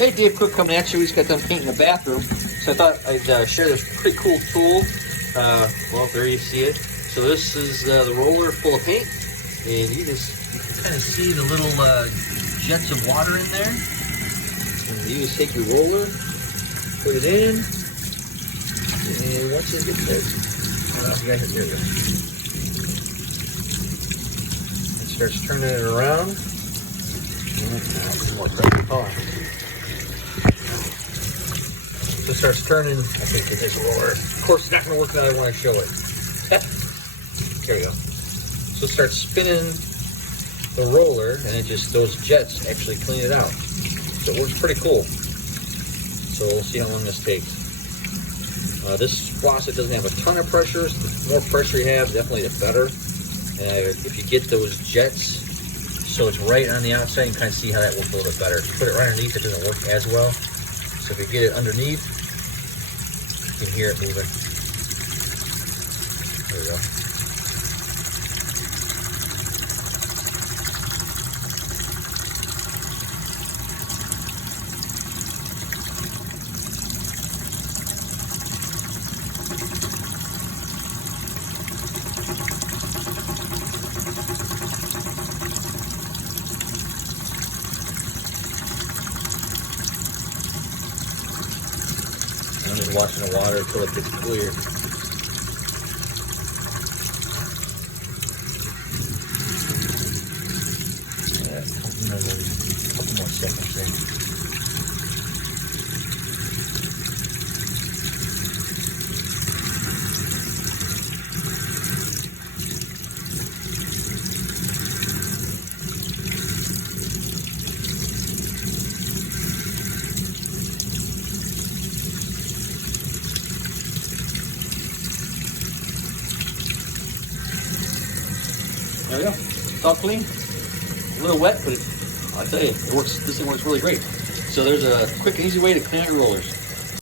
Hey, Dave Cook coming at you. He's got them painting the bathroom. So I thought I'd share this pretty cool tool. Well, there you see it. So this is the roller full of paint. And you can kind of see the little jets of water in there. And you just take your roller, put it in, and once it gets there, there you go. It starts turning it around. More pressure. So it starts turning. I think with this roller. Of course, it's not going to work now. I want to show it. There we go. So it starts spinning the roller, and it just, those jets actually clean it out. So it works pretty cool. So we'll see how long this takes. This faucet doesn't have a ton of pressure. So the more pressure you have, definitely the better. If you get those jets, so it's right on the outside, you can kind of see how that works a little bit better. If you put it right underneath, it doesn't work as well. So if you get it underneath, you can hear it moving. There we go. I'm just watching the water until it gets clear. A couple more seconds there. There we go. It's all clean. A little wet, but I'll tell you, it works. This thing works really great. So there's a quick and easy way to clean out your rollers.